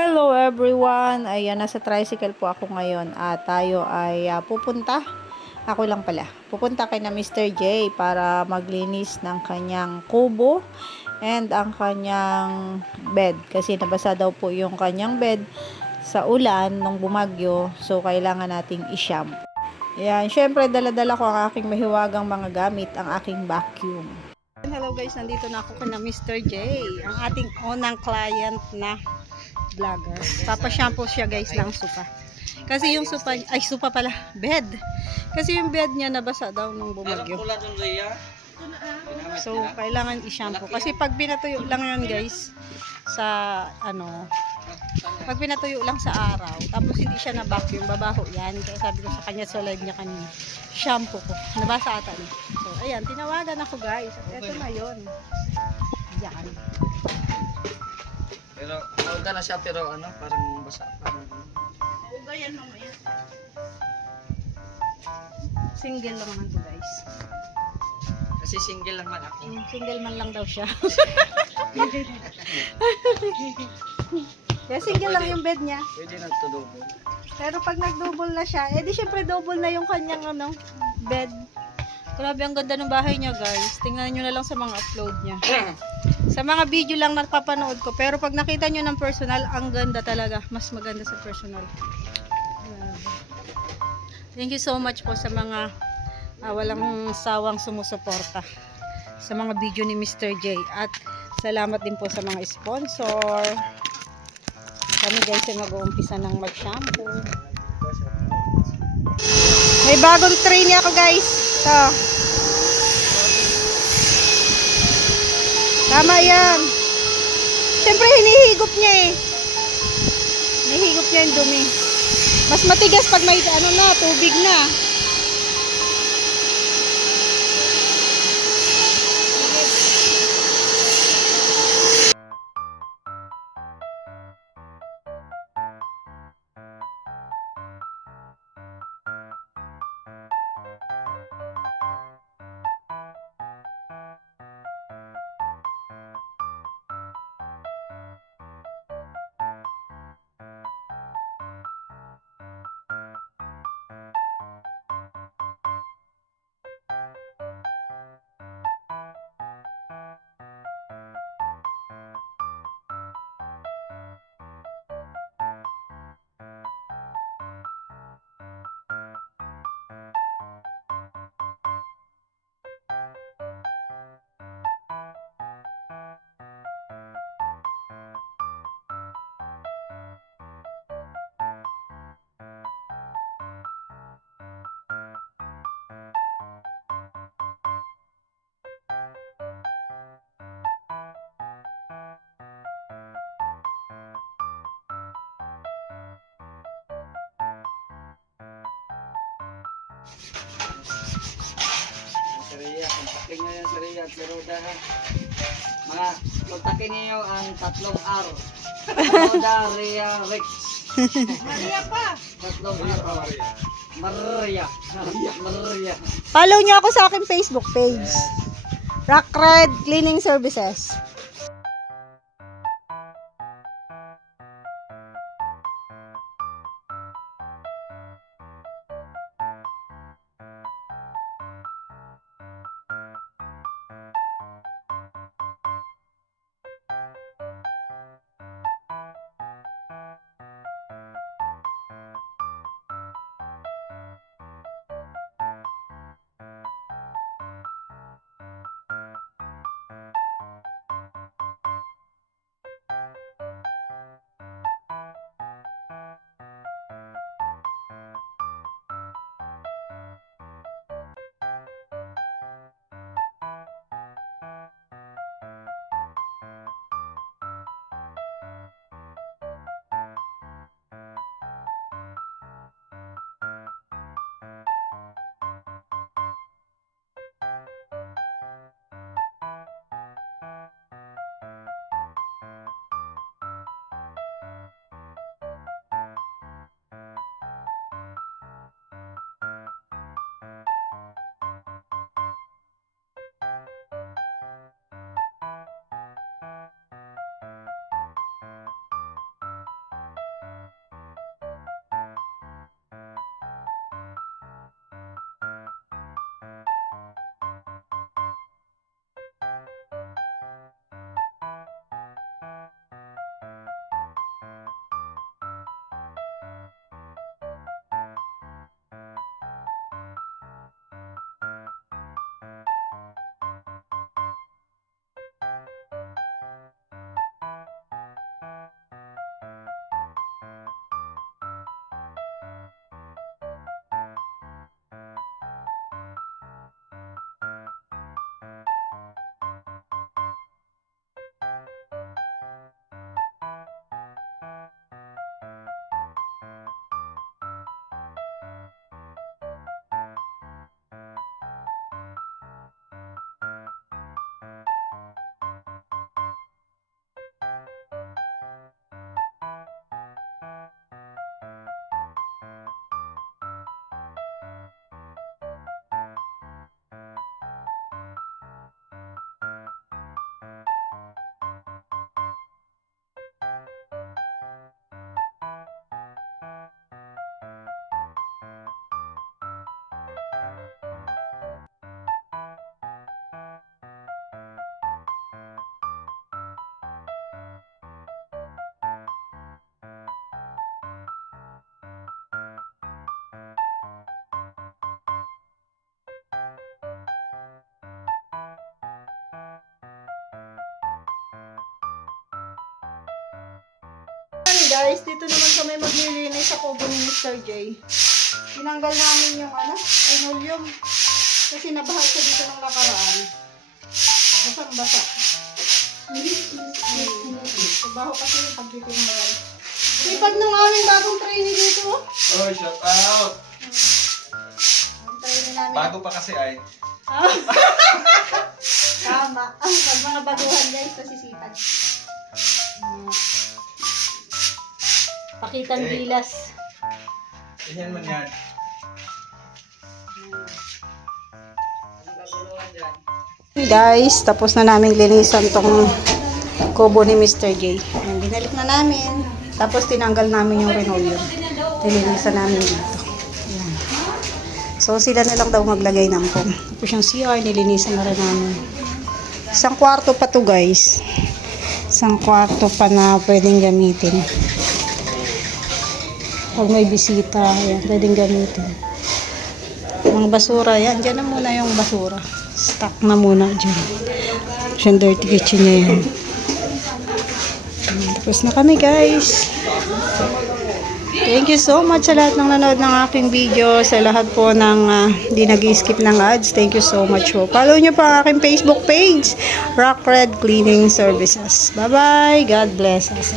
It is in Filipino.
Hello everyone! Ayan, nasa tricycle po ako ngayon at tayo ay pupunta. Ako lang pala. Pupunta kay na Mr. J para maglinis ng kanyang kubo and ang kanyang bed. Kasi nabasa daw po yung kanyang bed sa ulan nung bumagyo. So, kailangan nating i-shampoo. Ayan, syempre dala-dala ko ang aking mahiwagang mga gamit, ang aking vacuum. Hello guys, nandito na ako kay na Mr. J, ang ating unang client na vlogger. Papa-shampoo siya guys ng supa. Kasi yung supa, ay supa pala, bed. Kasi yung bed niya nabasa daw nung bumagyo. So, kailangan i-shampoo. Kasi pag binatuyo lang yun guys, sa pag binatuyo lang sa araw, tapos hindi siya na-vacuum, babaho yan. Kaya sabi ko sa kanya sa live niya kanina, shampoo ko. Nabasa ata niya. So, ayan, tinawagan ako guys. At eto na yun. Yan. Pero nauga na siya pero parang basa. Nauga yan mamaya. Single lang naman to guys. Kasi single lang man ako. Single man lang daw siya. Kaya single lang yung bed niya. Pwede nagtudubol. Pero pag nag-double na siya, edi syempre double na yung kanyang bed. Grabe ang ganda ng bahay niya guys. Tingnan nyo na lang sa mga upload niya. Sa mga video lang napapanood ko. Pero pag nakita nyo ng personal, ang ganda talaga. Mas maganda sa personal. Thank you so much po sa mga walang sawang sumusuporta sa mga video ni Mr. J. At salamat din po sa mga sponsor. Kami guys ay mag-uumpisa ng mag-shampoo. May bagong tray niya ako guys. Ito. Tama yan. Siyempre hinihigop niya eh. Hinihigop niya yung dumi. Mas matigas pag may tubig na. Sariya, kontakin nyo yan Sariya at si Roda ha. Mga kontakin nyo ang 3 R. Roda, Rhea, Rex. Maria pa. 3 R. Maria. Maria. Follow niyo ako sa aking Facebook page. Rock Red Cleaning Services. guys, dito naman kami maglilinis sa kubo ni Mr. J. Tinanggal namin yung linoleum. Kasi nabahal siya dito ng nakaraan. Basang-basa. Baho kasi yung pag dito ng nakaraan. Sipag nung aming bagong trainee dito. Oh, shout out! Ang trainee namin. Bago pa kasi ay. Tama. Pag mga baguhan guys, nasisipag. Pakitang Eh. gilas. Ganyan man yan. Ang gaguluhan dyan. Guys, tapos na namin linisan tong kubo ni Mr. J. Ayan, binalik na namin. Tapos tinanggal namin yung linoleum. Nilinisan namin dito. Ayan. So sila na lang daw maglagay ng pom. Tapos yung CR, nilinisan na rin namin. Isang kwarto pa to guys. Isang kwarto pa na pwedeng gamitin. Pag may bisita, ayan, pwedeng gamitin. Mga basura, yan. Diyan na muna yung basura. Stock na muna dyan. Yung dirty kitchen niya yan. Tapos na kami guys. Thank you so much sa lahat ng nanood ng aking video. Sa lahat po ng di nag-skip ng ads. Thank you so much po. Follow nyo pa ang aking Facebook page. Rock Red Cleaning Services. Bye bye. God bless us.